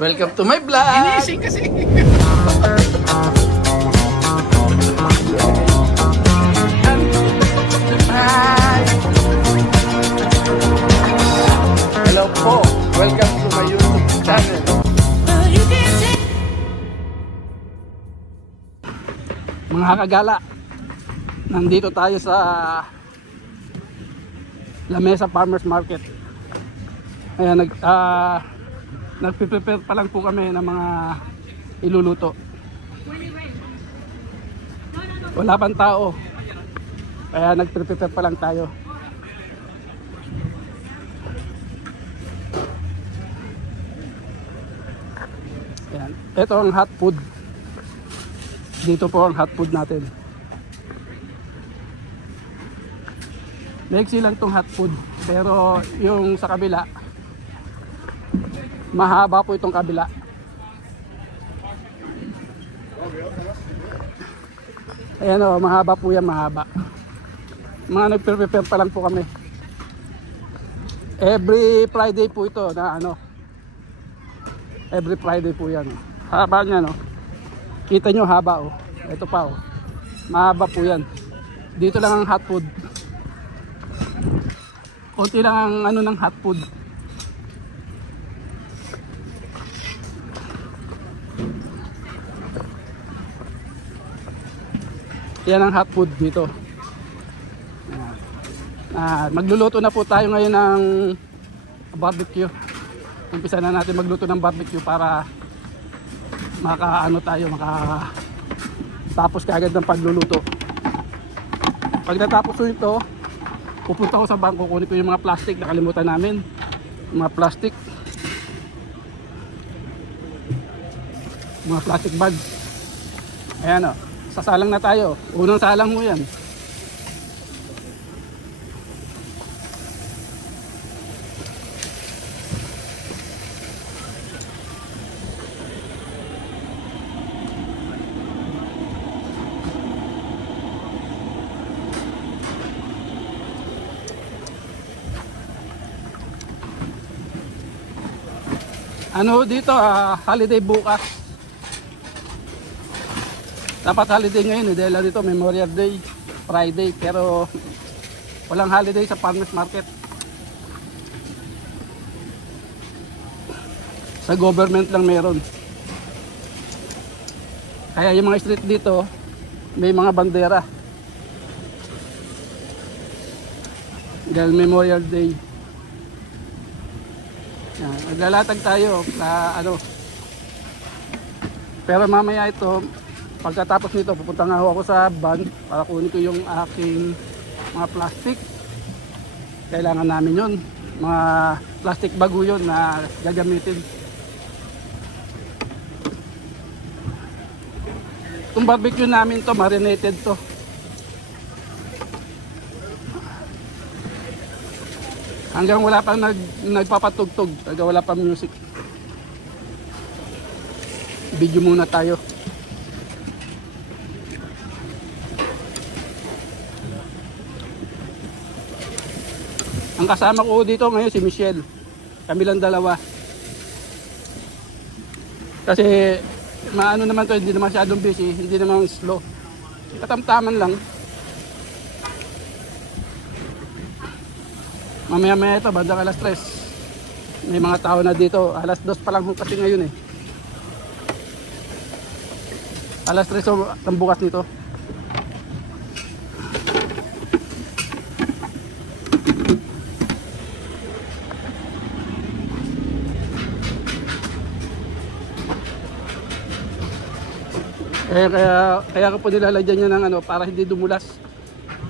Welcome to my vlog! Inising kasi. Hi! Hello po! Welcome to my YouTube channel. Mga kagala, nandito tayo sa Lamesa Farmers Market. Ayan, nagpe-prepare pa lang po kami ng mga iluluto. Wala pang tao, kaya nagpe-prepare pa lang tayo. Ayan, ito ang hot food. Dito po ang hot food natin. Maiksi lang tong hot food, pero yung sa kabila mahaba po itong kabila. Ayan o, mahaba po yan, mahaba. Mga nagprepare pa lang po kami. Every Friday po ito na ano. Every Friday po yan. Haba niya no. Kita nyo haba o. Ito pa o. Mahaba po yan. Dito lang ang hot food. Kunti lang ang ano ng hot food. Yan ang hot food dito. Magluluto na po tayo ngayon ng barbecue. Umpisa na natin magluto ng barbecue para tapos kaagad ng pagluluto. Pag natapos ko ito, pupunta ko sa bangko, kunin ko yung mga plastic, nakalimutan namin. Mga plastic bag. Ayan o, sasalang na tayo. Unang salang mo yan. Ano dito, holiday bukas. Dapat holiday ngayon dahil dito Memorial Day, Friday, pero walang holiday sa farmers market. Sa government lang meron. Kaya yung mga street dito may mga bandera dahil Memorial Day. Yan, naglalatag tayo sa ano. Pero mamaya ito, pagkatapos nito, pupunta nga ako sa van para kunin ko yung aking mga plastic. Kailangan namin yun. Mga plastic bago yun na gagamitin. Itong barbecue namin to, marinated to. Hanggang wala pang nagpapatugtog, hanggang wala pang music. Video muna tayo. Ang kasama ko dito ngayon si Michelle. Kami lang dalawa. Kasi maano naman to, hindi naman masyadong busy, hindi naman slow. Katamtaman lang. Mamaya ito, bandang alas 3. May mga tao na dito. Alas 2 pa lang kasi ngayon eh. Alas 3 so, ang bukas nito. Kaya ko po nilalagyan niya ng ano, para hindi dumulas.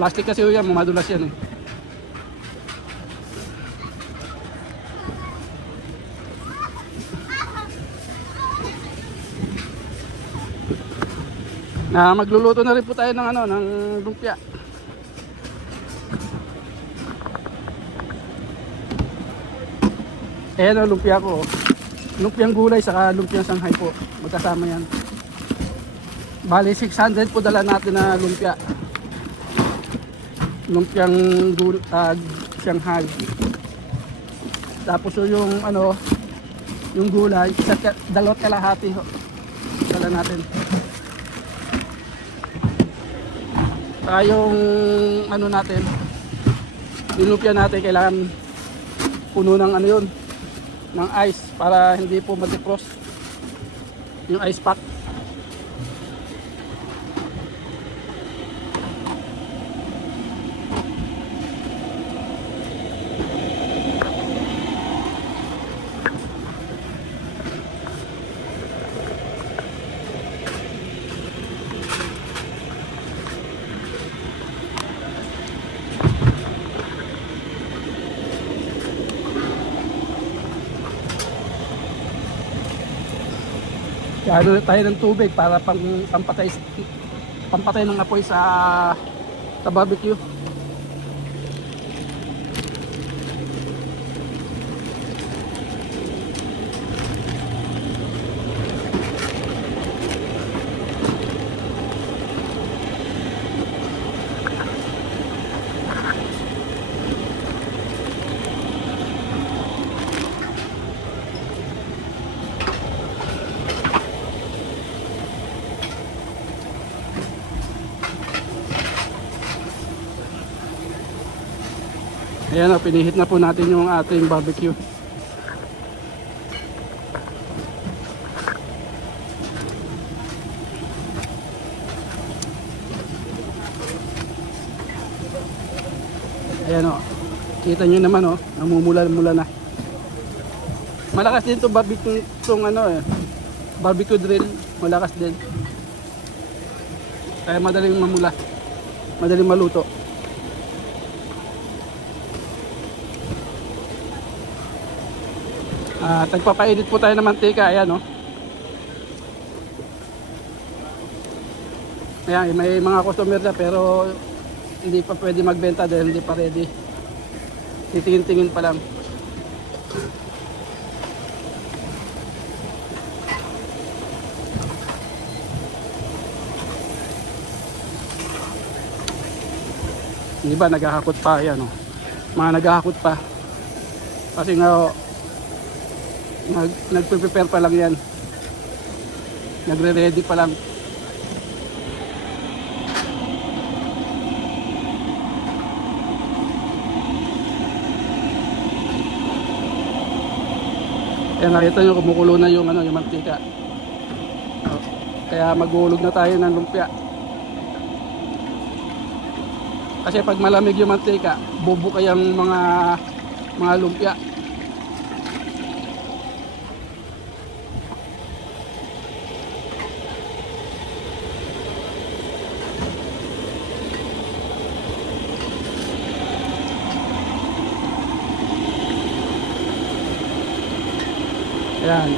Plastic kasi yan, mamadulas yan eh. Magluluto na rin po tayo ng ano, ng lumpia. Ayan ang lumpia ko. Lumpiang gulay saka lumpiang Shanghai po. Magkasama yan. Bali 600 po dala natin na lumpia. Lumpiang Shanghai. Tapos yung ano, Yung gulay, dalawat kalahati ho. Dala natin. Saka yung ano natin, yung lumpia natin kailangan puno ng ano yun, ng ice para hindi po ma-defrost yung ice pack. Ano tayo ng tubig para pampatay ng apoy sa barbecue. Ayan o, pinihit na po natin yung ating barbecue. Ayan o, kita nyo naman o, namumula-mula na. Malakas din itong barbecue, barbecue drill, malakas din. Kaya madaling mamula, madaling maluto. Nagpapainit po tayo ng mantika, ayan o. Ayan, may mga customer na pero hindi pa pwede magbenta dahil hindi pa ready. Titingin-tingin pa lang. Hindi ba naghahakot pa, ayan o. Mga naghahakot pa. Kasi nga nagpe-prepare pa lang yan, nagre-ready pa lang. Kaya nakita nyo kumukulo na yung mantika. Kaya maghuhulog na tayo ng lumpia. Kasi pag malamig yung mantika, bubuka yung mga lumpia. Ayan.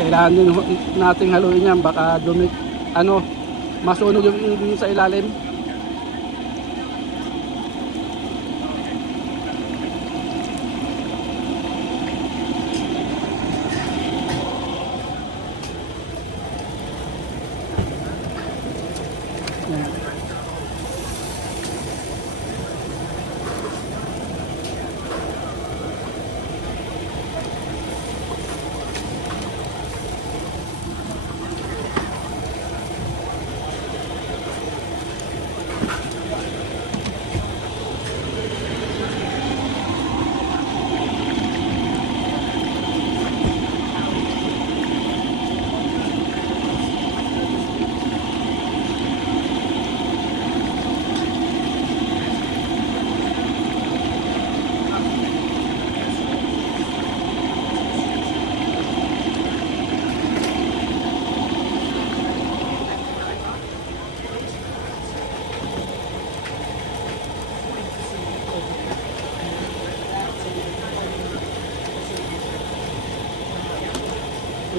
Kailangan din nating haluin yan, baka masunog yung sa ilalim. Ayan.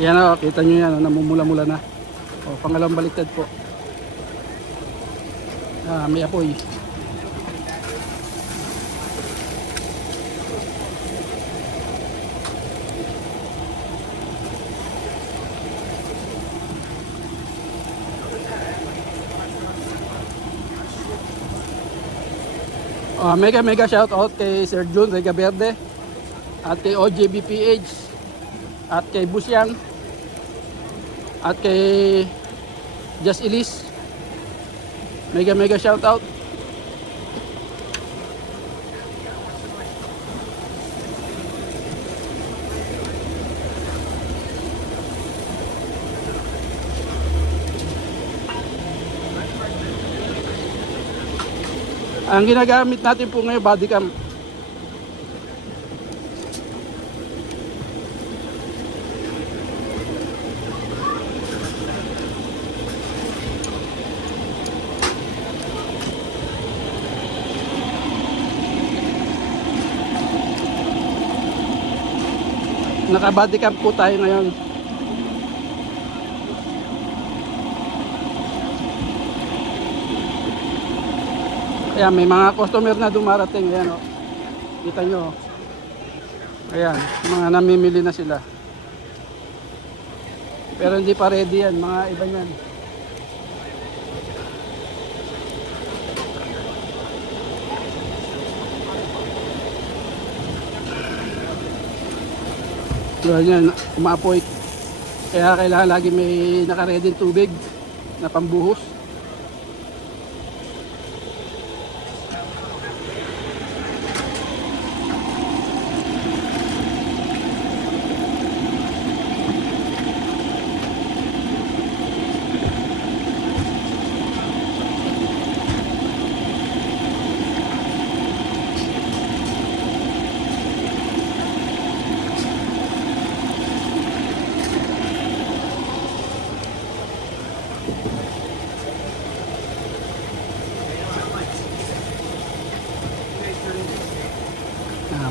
Yan o, kita nyo yan, namumula-mula na. O, pangalawang baliktad po. May apoy. Mega mega shout out kay Sir Jun Rega Verde at kay OJBPH at kay Busyang at kay Just Elise. Mega mega shout out. Ang ginagamit natin po ngayon body cam. Naka-body cam po tayo ngayon. Ayan, may mga customer na dumarating. Ayan, oh. Kita nyo. Oh. Ayan, mga namimili na sila. Pero hindi pa ready yan, mga iba yan. Yan, umaapoy. Kaya kailangan lagi may naka-ready tubig na pambuhos.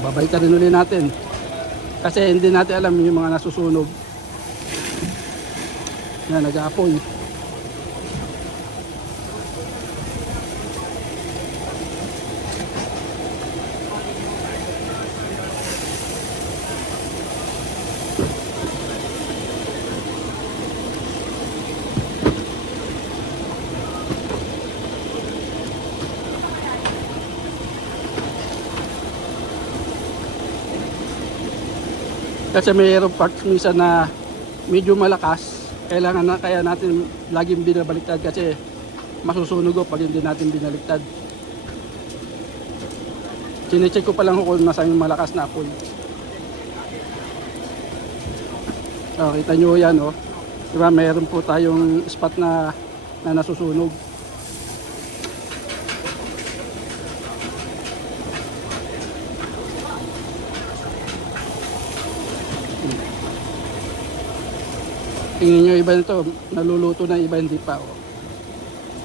Babalikan rin ulit natin kasi hindi natin alam yung mga nasusunog na nag-aapoy. Kasi mayroong parts minsan na medyo malakas, kailangan na kaya natin laging binabaliktad kasi masusunog o pag hindi natin binaliktad. Sinecheck ko pa lang kung nasaan yung malakas na apoy. Kita nyo yan, oh. Diba mayroon po tayong spot na nasusunog. Tingnan nyo, iba nito, naluluto na, iba hindi pa. Oh.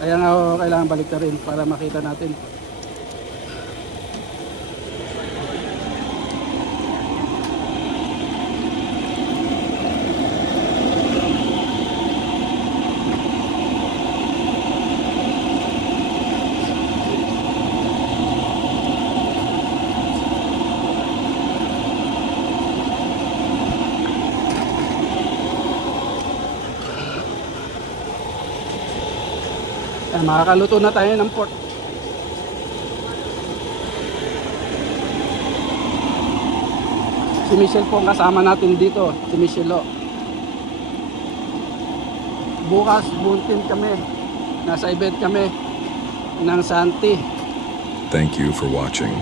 Kaya nga kailangan balik na rin para makita natin. Makakaluto na tayo ng pork. Si Michelle po ang kasama natin dito. Si Michelle. Bukas buntin kami. Nasa event kami ng Santi. Thank you for watching.